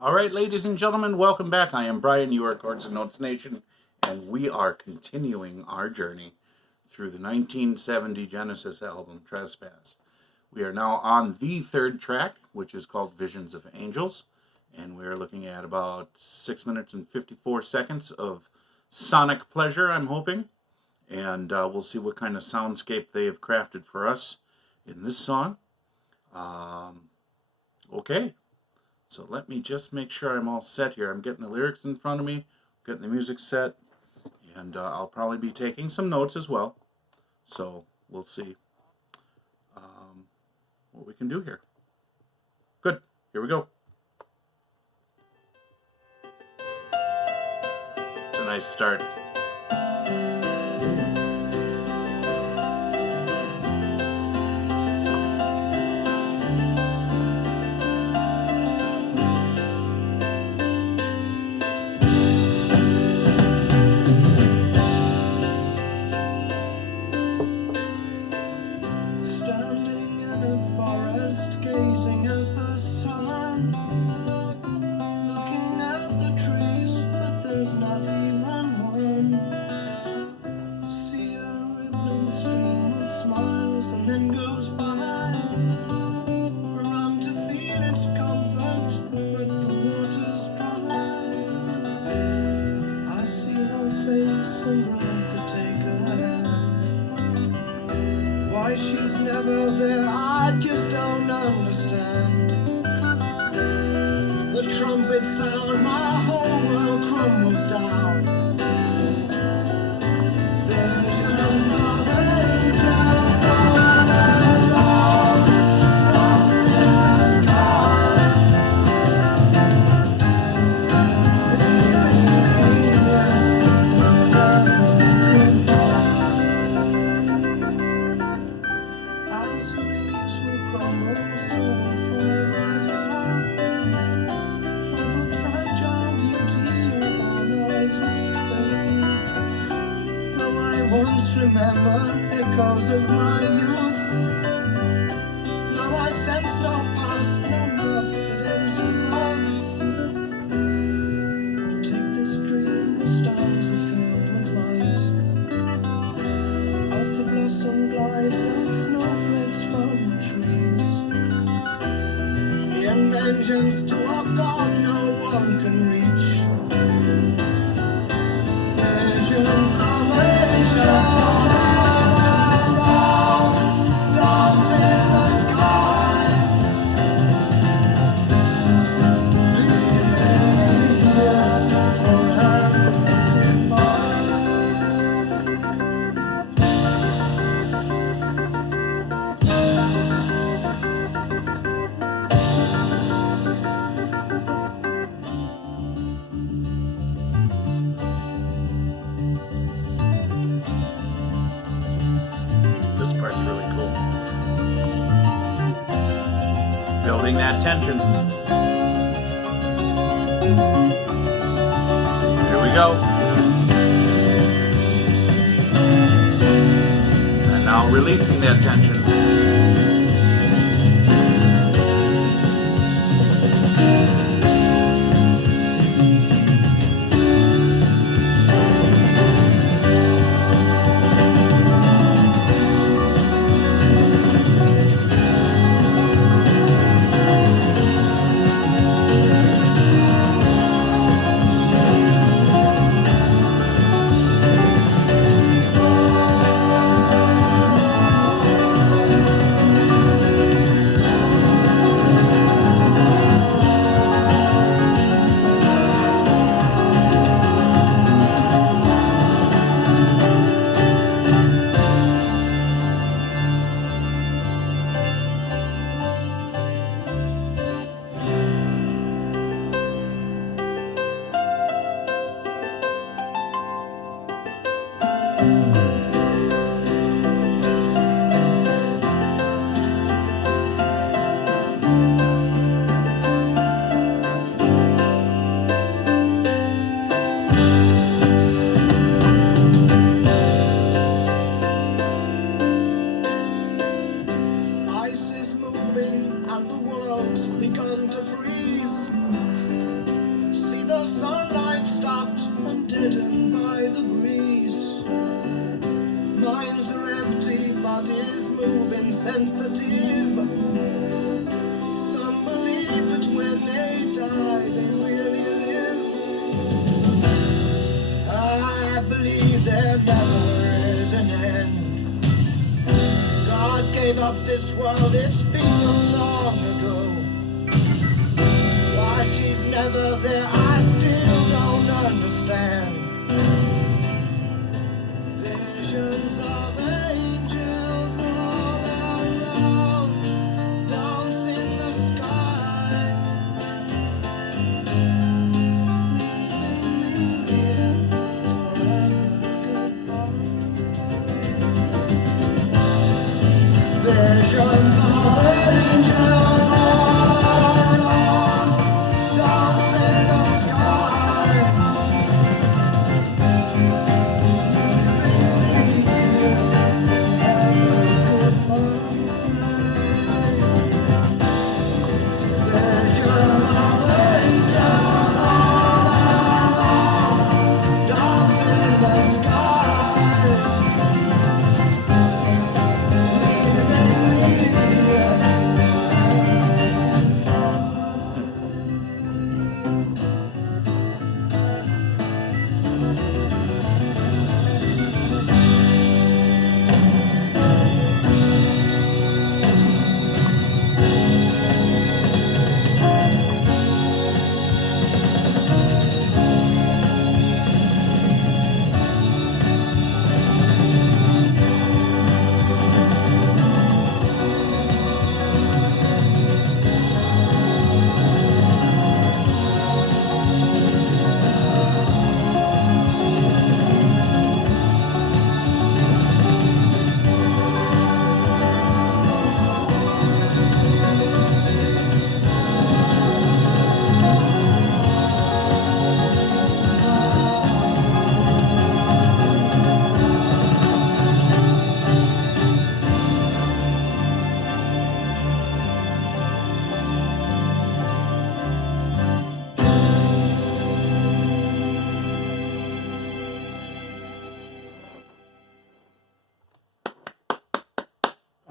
All right, ladies and gentlemen, welcome back. I am Brian, you are Chords and Notes Nation, and we are continuing our journey through the 1970 Genesis album, Trespass. We are now on the third track, which is called Visions of Angels, and we are looking at about 6 minutes and 54 seconds of sonic pleasure, I'm hoping, and we'll see what kind of soundscape they have crafted for us in this song. Okay. So let me just make sure I'm all set here. I'm getting the lyrics in front of me, getting the music set, and I'll probably be taking some notes as well. So we'll see what we can do here. Good. Here we go. It's a nice start. She's never there, I just don't understand. The trumpet sound, my whole world crumbles down. Visions of angels all around, dance in the sky. Once remember echoes of my youth. Now I sense no past, no love that ends in love. I'll take this dream, the stars are filled with light, as the blossom glides like snowflakes from the trees. In vengeance to a God no one can reach. Visions of building that tension. Here we go. And now releasing that tension. the sunlight stopped and deadened by the breeze. Minds are empty, bodies moving sensitive. Some believe that when they die, they really live. I believe there never is an end. God gave up this world, it's been so long ago. Why she's never there, I still don't understand. Visions of angels all around, dance in the sky, leaving me here forever goodbye. Visions of angels all around, dance in the sky.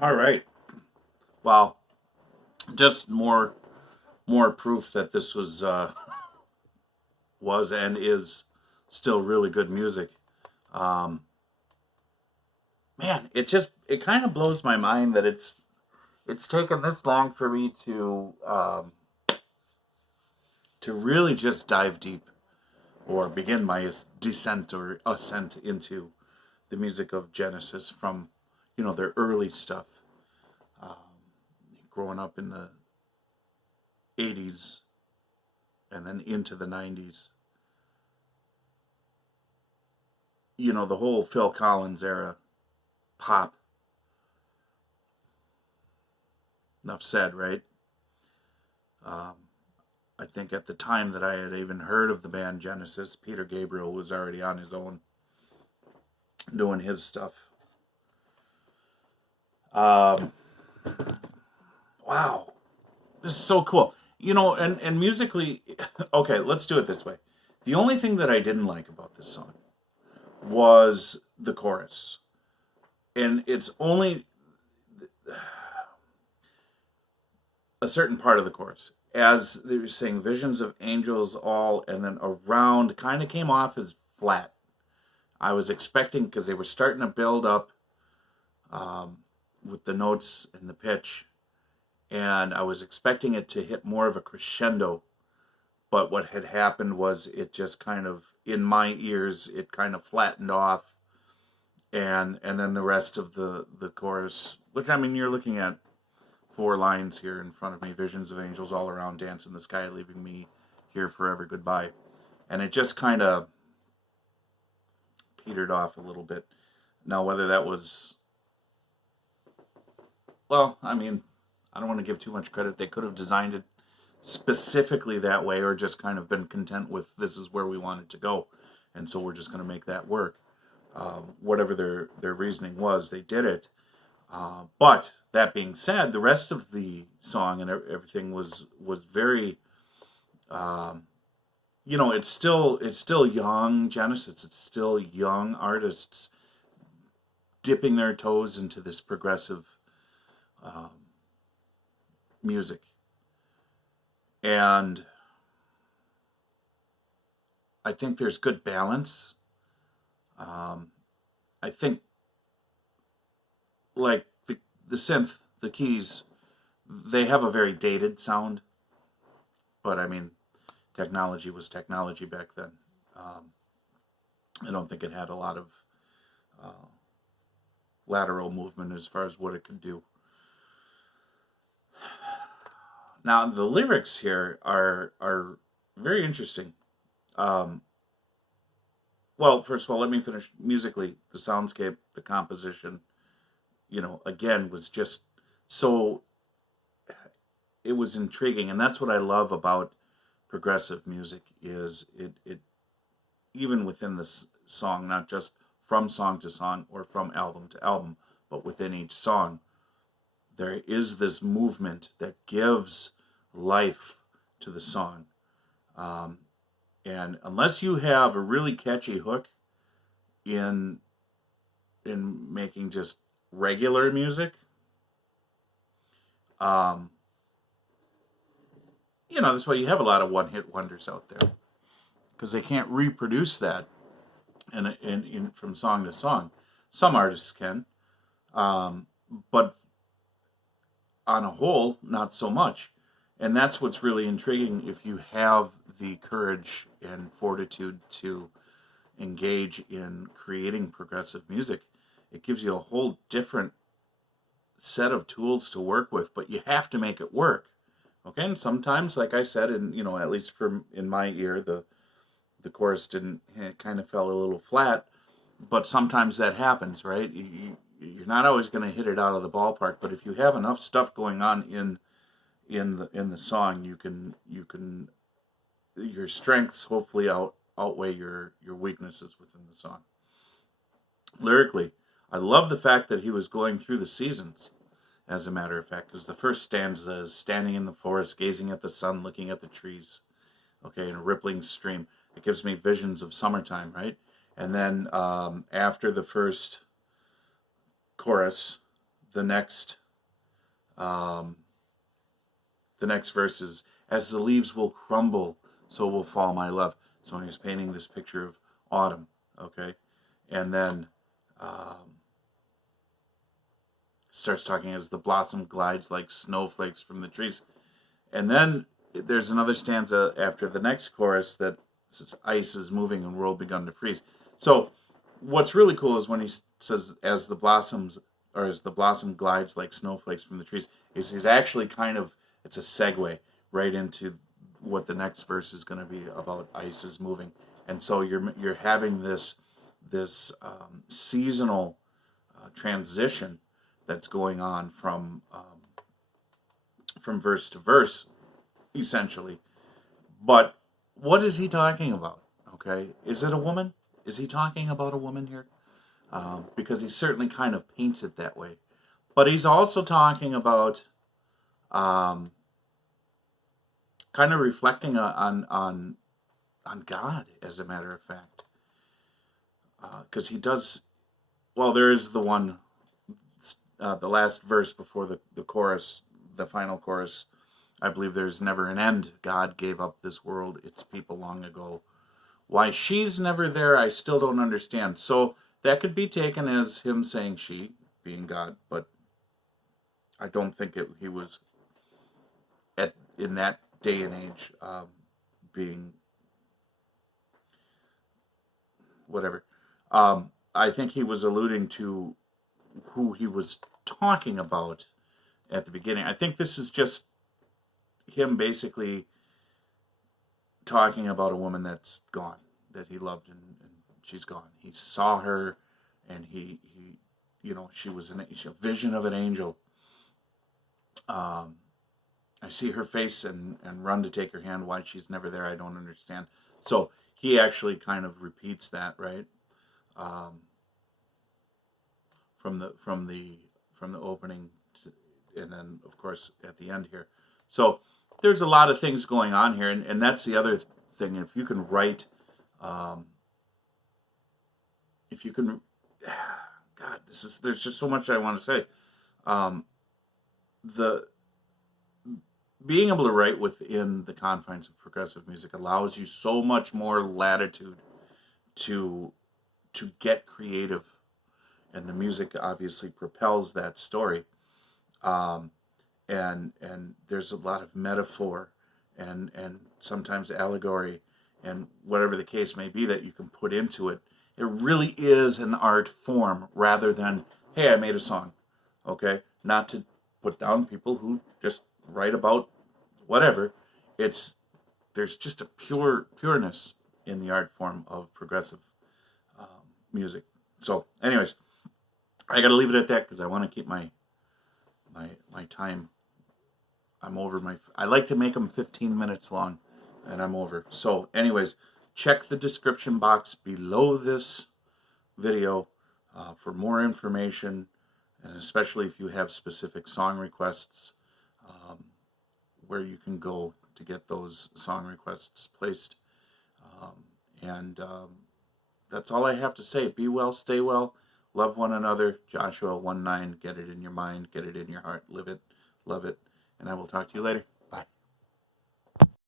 All right. Wow. Just more proof that this was and is still really good music. Man, it kind of blows my mind that it's taken this long for me to really just dive deep or begin my descent or ascent into the music of Genesis from, their early stuff. Growing up in the 80s and then into the 90s. The whole Phil Collins era, pop. Enough said, right? I think at the time that I had even heard of the band Genesis, Peter Gabriel was already on his own, doing his stuff. Wow. This is so cool. And musically, okay, let's do it this way. The only thing that I didn't like about this song was the chorus. And it's only a certain part of the chorus. As they were saying, visions of angels all, and then around, kind of came off as flat. I was expecting, because they were starting to build up with the notes and the pitch, and I was expecting it to hit more of a crescendo, but what had happened was it just kind of, in my ears, it kind of flattened off, and then the rest of the chorus, which, you're looking at 4 lines here in front of me: visions of angels all around, dance in the sky, leaving me here forever goodbye. And it just kind of petered off a little bit. Now, whether that was, well, I don't want to give too much credit. They could have designed it specifically that way, or just kind of been content with, this is where we want it to go, and so we're just going to make that work. Whatever their reasoning was, they did it. But that being said, the rest of the song and everything was very, it's still young Genesis. It's still young artists dipping their toes into this progressive um, music, and I think there's good balance. Um, I think like the synth, the keys, they have a very dated sound, but I mean, technology was technology back then. Um, I don't think it had a lot of uh, lateral movement as far as what it could do. Now the lyrics here are very interesting. Um, well, first of all, let me finish musically. The soundscape, the composition, again was just so it was intriguing, and that's what I love about progressive music is it even within this song, not just from song to song or from album to album, but within each song, there is this movement that gives life to the song. Um, and unless you have a really catchy hook in making just regular music, um, that's why you have a lot of one-hit wonders out there because they can't reproduce that in from song to song. Some artists can, but on a whole, not so much. And that's what's really intriguing if you have the courage and fortitude to engage in creating progressive music. It gives you a whole different set of tools to work with, but you have to make it work. Okay, and sometimes, like I said, and at least in my ear, the chorus didn't kind of fell a little flat, but sometimes that happens, right? You're not always going to hit it out of the ballpark, but if you have enough stuff going on in the song, you can your strengths hopefully outweigh your weaknesses within the song. Lyrically, I love the fact that he was going through the seasons. As a matter of fact, because the first stanza is standing in the forest, gazing at the sun, looking at the trees, okay, in a rippling stream. It gives me visions of summertime, right? And then after the first chorus, the next verse is, as the leaves will crumble, so will fall my love. So he's painting this picture of autumn, okay? And then starts talking as the blossom glides like snowflakes from the trees. And then there's another stanza after the next chorus that says, ice is moving and world begun to freeze. So what's really cool is when he says, as the blossom glides like snowflakes from the trees, is he's actually it's a segue right into what the next verse is going to be about. Ice is moving. And so you're having this seasonal transition that's going on from verse to verse, essentially. But what is he talking about? Okay, is it a woman? Is he talking about a woman here? Because he certainly kind of paints it that way. But he's also talking about kind of reflecting on God, as a matter of fact. Because he does, well, there is the one, the last verse before the chorus, the final chorus, I believe there's never an end. God gave up this world, its people long ago. Why she's never there, I still don't understand. So that could be taken as him saying she, being God, but I don't think he was in that day and age being whatever. I think he was alluding to who he was talking about at the beginning. I think this is just him basically talking about a woman that's gone, that he loved, and she's gone. He saw her, and he she was a vision of an angel. I see her face and run to take her hand. Why she's never there, I don't understand. So he actually kind of repeats that, right? From the opening and then of course at the end here. So there's a lot of things going on here, and that's the other thing. If you can write, if you can, God, there's just so much I want to say. The being able to write within the confines of progressive music allows you so much more latitude to get creative, and the music obviously propels that story. And there's a lot of metaphor and sometimes allegory and whatever the case may be that you can put into it. It really is an art form rather than, hey, I made a song. Okay, not to put down people who just write about whatever. There's just a pureness in the art form of progressive music. So, anyways, I got to leave it at that because I want to keep my time. I'm over my. I like to make them 15 minutes long, and I'm over. So, anyways, check the description box below this video for more information, and especially if you have specific song requests, where you can go to get those song requests placed. And that's all I have to say. Be well, stay well, love one another. Joshua 1:9. Get it in your mind, get it in your heart, live it, love it, and I will talk to you later.